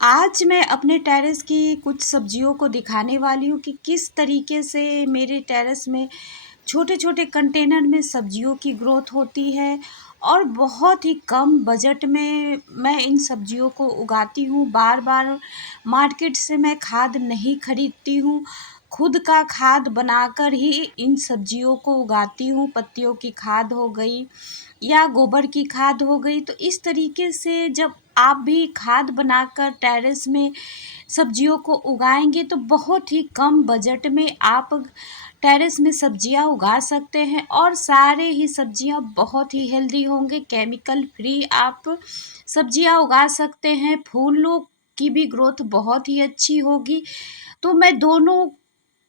आज मैं अपने टेरेस की कुछ सब्जियों को दिखाने वाली हूँ कि किस तरीके से मेरे टेरेस में छोटे-छोटे कंटेनर में सब्जियों की ग्रोथ होती है और बहुत ही कम बजट में मैं इन सब्जियों को उगाती हूँ। बार-बार मार्केट से मैं खाद नहीं खरीदती हूँ, खुद का खाद बनाकर ही इन सब्जियों को उगाती हूँ। पत्तियों की खाद हो गई या गोबर की खाद हो गई। तो इस तरीके से जब आप भी खाद बनाकर टेरेस में सब्जियों को उगाएँगे तो बहुत ही कम बजट में आप टेरेस में सब्जियां उगा सकते हैं और सारे ही सब्जियां बहुत ही हेल्दी होंगे। केमिकल फ्री आप सब्जियां उगा सकते हैं। फूलों की भी ग्रोथ बहुत ही अच्छी होगी। तो मैं दोनों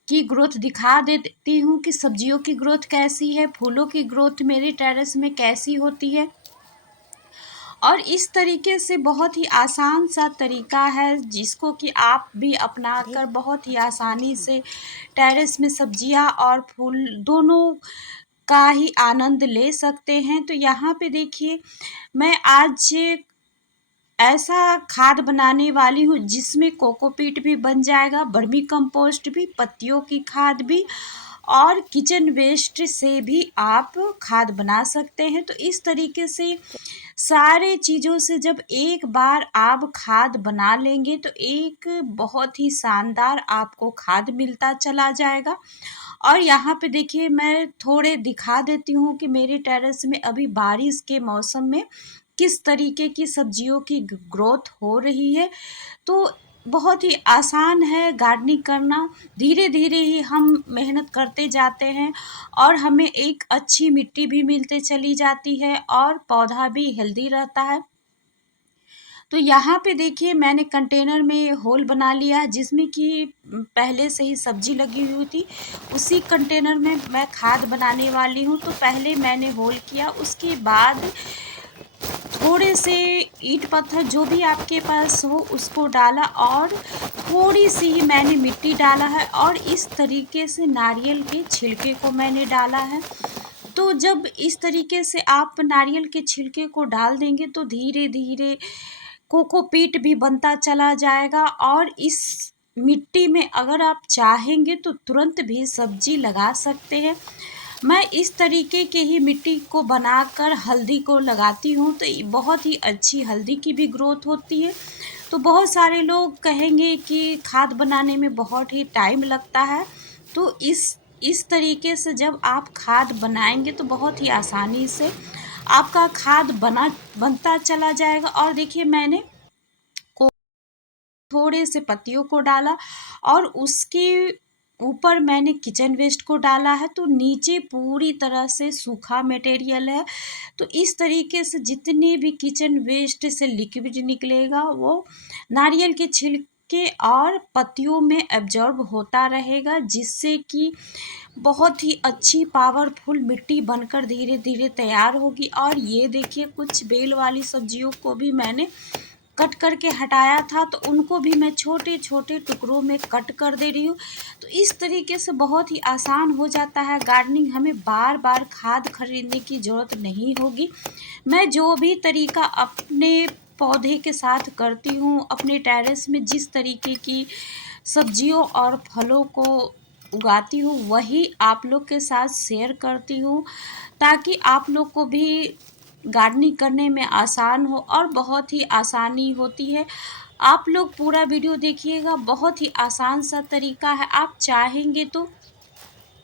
की ग्रोथ दिखा देती हूँ कि सब्जियों की ग्रोथ कैसी है, फूलों की ग्रोथ मेरे टेरेस में कैसी होती है। और इस तरीके से बहुत ही आसान सा तरीका है जिसको कि आप भी अपनाकर बहुत ही आसानी से टेरेस में सब्जियां और फूल दोनों का ही आनंद ले सकते हैं। तो यहाँ पे देखिए, मैं आज ऐसा खाद बनाने वाली हूँ जिसमें कोकोपीट भी बन जाएगा, वर्मी कंपोस्ट भी, पत्तियों की खाद भी और किचन वेस्ट से भी आप खाद बना सकते हैं। तो इस तरीके से सारे चीज़ों से जब एक बार आप खाद बना लेंगे तो एक बहुत ही शानदार आपको खाद मिलता चला जाएगा। और यहाँ पे देखिए, मैं थोड़े दिखा देती हूँ कि मेरे टेरेस में अभी बारिश के मौसम में किस तरीके की सब्जियों की ग्रोथ हो रही है। तो बहुत ही आसान है गार्डनिंग करना। धीरे-धीरे ही हम मेहनत करते जाते हैं और हमें एक अच्छी मिट्टी भी मिलते चली जाती है और पौधा भी हेल्दी रहता है। तो यहाँ पे देखिए, मैंने कंटेनर में होल बना लिया है जिसमें कि पहले से ही सब्जी लगी हुई थी। उसी कंटेनर में मैं खाद बनाने वाली हूँ। तो पहले मैंने होल किया, उसके बाद थोड़े से ईंट पत्थर जो भी आपके पास हो उसको डाला और थोड़ी-सी ही मैंने मिट्टी डाला है और इस तरीके से नारियल के छिलके को मैंने डाला है। तो जब इस तरीके से आप नारियल के छिलके को डाल देंगे तो धीरे-धीरे कोकोपीट भी बनता चला जाएगा और इस मिट्टी में अगर आप चाहेंगे तो तुरंत भी सब्जी लगा सकते हैं। मैं इस तरीके के ही मिट्टी को बनाकर हल्दी को लगाती हूँ तो ये बहुत ही अच्छी हल्दी की भी ग्रोथ होती है। तो बहुत सारे लोग कहेंगे कि खाद बनाने में बहुत ही टाइम लगता है। तो इस तरीके से जब आप खाद बनाएँगे तो बहुत ही आसानी से आपका खाद बनता चला जाएगा। और देखिए, मैंने थोड़े से पत्तियों को डाला और उसके ऊपर मैंने किचन वेस्ट को डाला है। तो नीचे पूरी तरह से सूखा मटेरियल है। तो इस तरीके से जितने भी किचन वेस्ट से लिक्विड निकलेगा वो नारियल के छिलके और पत्तियों में एब्जॉर्ब होता रहेगा, जिससे कि बहुत ही अच्छी पावरफुल मिट्टी बनकर धीरे धीरे तैयार होगी। और ये देखिए, कुछ बेल वाली सब्जियों को भी मैंने कट करके हटाया था तो उनको भी मैं छोटे छोटे टुकड़ों में कट कर दे रही हूँ। तो इस तरीके से बहुत ही आसान हो जाता है गार्डनिंग। हमें बार बार खाद खरीदने की ज़रूरत नहीं होगी। मैं जो भी तरीका अपने पौधे के साथ करती हूँ अपने टेरेस में, जिस तरीके की सब्जियों और फलों को उगाती हूँ वही आप लोग के साथ शेयर करती हूँ, ताकि आप लोग को भी गार्डनिंग करने में आसान हो और बहुत ही आसानी होती है। आप लोग पूरा वीडियो देखिएगा, बहुत ही आसान सा तरीका है। आप चाहेंगे तो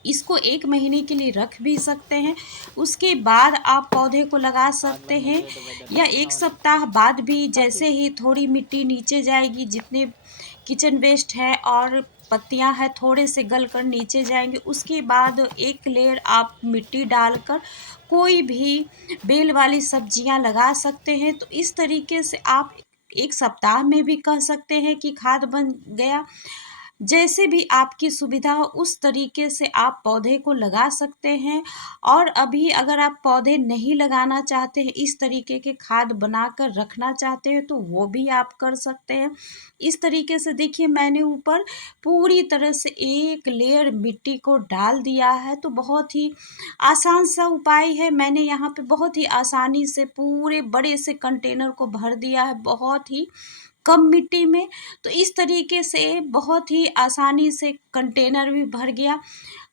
इसको 1 महीने के लिए रख भी सकते हैं, उसके बाद आप पौधे को लगा सकते हैं या 1 सप्ताह बाद भी। जैसे ही थोड़ी मिट्टी नीचे जाएगी, जितने किचन वेस्ट है और पत्तियां हैं थोड़े से गल कर नीचे जाएंगे, उसके बाद एक लेयर आप मिट्टी डालकर कोई भी बेल वाली सब्जियां लगा सकते हैं। तो इस तरीके से आप 1 सप्ताह में भी कह सकते हैं कि खाद बन गया। जैसे भी आपकी सुविधा हो उस तरीके से आप पौधे को लगा सकते हैं। और अभी अगर आप पौधे नहीं लगाना चाहते हैं, इस तरीके के खाद बनाकर रखना चाहते हैं, तो वो भी आप कर सकते हैं। इस तरीके से देखिए, मैंने ऊपर पूरी तरह से एक लेयर मिट्टी को डाल दिया है। तो बहुत ही आसान सा उपाय है। मैंने यहाँ पे बहुत ही आसानी से पूरे बड़े से कंटेनर को भर दिया है। बहुत ही कम मिट्टी में। तो इस तरीके से बहुत ही आसानी से कंटेनर भी भर गया,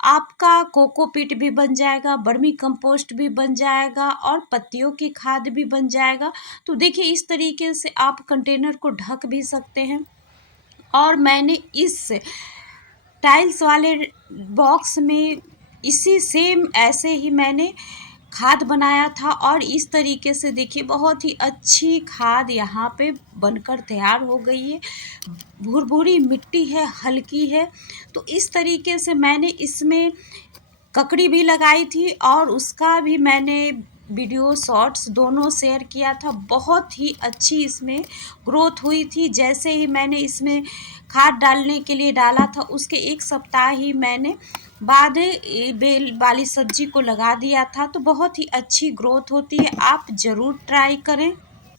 आपका कोकोपीट भी बन जाएगा, वर्मी कंपोस्ट भी बन जाएगा और पत्तियों की खाद भी बन जाएगा। तो देखिए इस तरीके से आप कंटेनर को ढक भी सकते हैं। और मैंने इस टाइल्स वाले बॉक्स में इसी सेम ऐसे ही मैंने खाद बनाया था और इस तरीके से देखिए बहुत ही अच्छी खाद यहाँ पे बनकर तैयार हो गई है। भुरभुरी मिट्टी है, हल्की है। तो इस तरीके से मैंने इसमें ककड़ी भी लगाई थी और उसका भी मैंने वीडियो शॉर्ट्स दोनों शेयर किया था। बहुत ही अच्छी इसमें ग्रोथ हुई थी। जैसे ही मैंने इसमें खाद डालने के लिए डाला था उसके 1 सप्ताह ही मैंने बाद बेल वाली सब्जी को लगा दिया था। तो बहुत ही अच्छी ग्रोथ होती है, आप ज़रूर ट्राई करें।